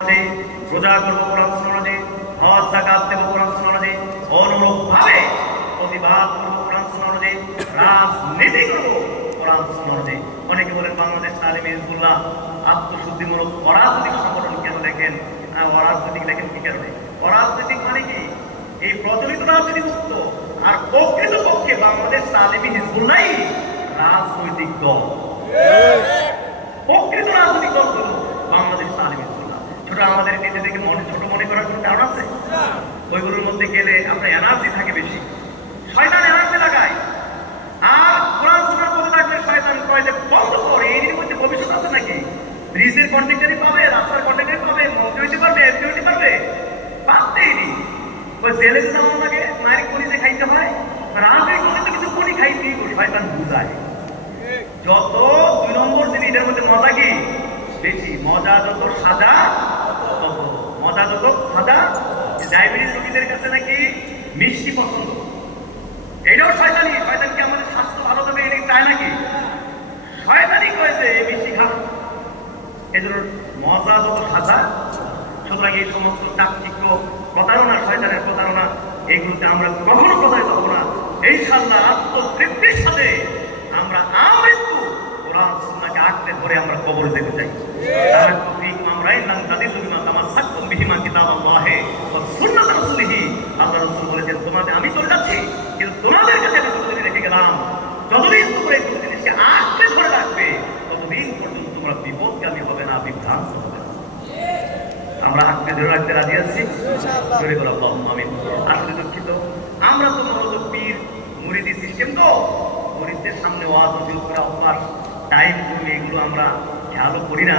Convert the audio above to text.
রোজা করবো কোরআন সুন্নাহ, হজ যাকাত দেব কোরআন সুন্নাহ, অনুরূপভাবে প্রতিবাদ করবো কোরআন সুন্নাহ, রাজনীতি করবো কোরআন সুন্নাহ। অনেকে বলেন বাংলাদেশ তালিমে হিজবুল্লাহ আত্মশুদ্ধিমূলক অরাজনৈতিক সংগঠন কেন লেখেন? অরাজনৈতিক লেখেন কি কারণে? অরাজনৈতিক মানে কি? এই প্রচলিত রাজনীতি মুক্ত, আর প্রকৃত পক্ষে বাংলাদেশ তালিমে হিজবুল্লাহ রাজনৈতিক দল। প্রকৃত রাজনৈতিক দল হলো বাংলাদেশ তালিমে হিজবুল্লাহ। ছোট আমাদের নিজেদেরকে ছোট মনে করার কোনো কারণ আছে? ওইগুলোর মধ্যে গেলে আপনার এনার্জি থাকে বেশি, শয়তান এনার্জি লাগায়। আর কোরআন সুন্নাহর পথে থাকলে শয়তান কয় যে বন্ধ করে, এর মধ্যে ভবিষ্যৎ আছে নাকি? ব্রিজের কন্ট্রাক্টরই পাবে, রাস্তার কন্ট্রাক্টরই পাবে, মন্ত্রী হইতে পারবে, এমপি হইতে পারবে, পারতেই নি। ওই জেলে যাওয়ার লাগে, মায়ের কলিতে খাইতে হয়, রাজনীতি করলে তো কিছু কলি খাইতেই শয়তান বুঝায়। যত 2 নম্বর জিনিস, এটার মধ্যে মজা কি বেশি? মজা যত সাদা তত মজা, যত সাদা। ডায়াবেটিস রোগীদের কাছে নাকি মিষ্টি পছন্দ, এটাও শয়তানি। শয়তান কি আমাদের স্বাস্থ্য ভালো হবে এটা চায় নাকি? শয়তানি কয়েছে এই মিষ্টি খান, এই জন্য মজা যত সাদা। সুতরাং এই সমস্ত চাকচিক্য প্রতারণা, শয়তানের প্রতারণা, এগুলোতে আমরা কখনো প্রতারিত হবো না ইনশাআল্লাহ। আত্মতৃপ্তির সাথে আমরা আমৃত্যু কোরআন সুন্নাহকে আঁকড়ে ধরে আমরা কবরে যেতে চাই। আল্লাহ রাসূল বলেছেন, তোমাদের আমি চলে যাচ্ছি, কিন্তু তোমাদের কাছে আমি যতদিন রেখে গেলাম, যতদিন তোমরা এই জিনিসকে আঁকড়ে ধরে রাখবে, ততদিন পর্যন্ত তোমরা বিপদগামী হবে না, বিভ্রান্ত হবে না। আমরা আঁকড়ে ধরে রাখতে রাজি আছি। আসলে দুঃখিত, আমরা তো মূলত পীর মুরিদি সিস্টেম, তো মুরিদদের সামনে ওয়াজ নসিহত করা অভ্যাস, টাইম এগুলো আমরা খেয়ালও করি না।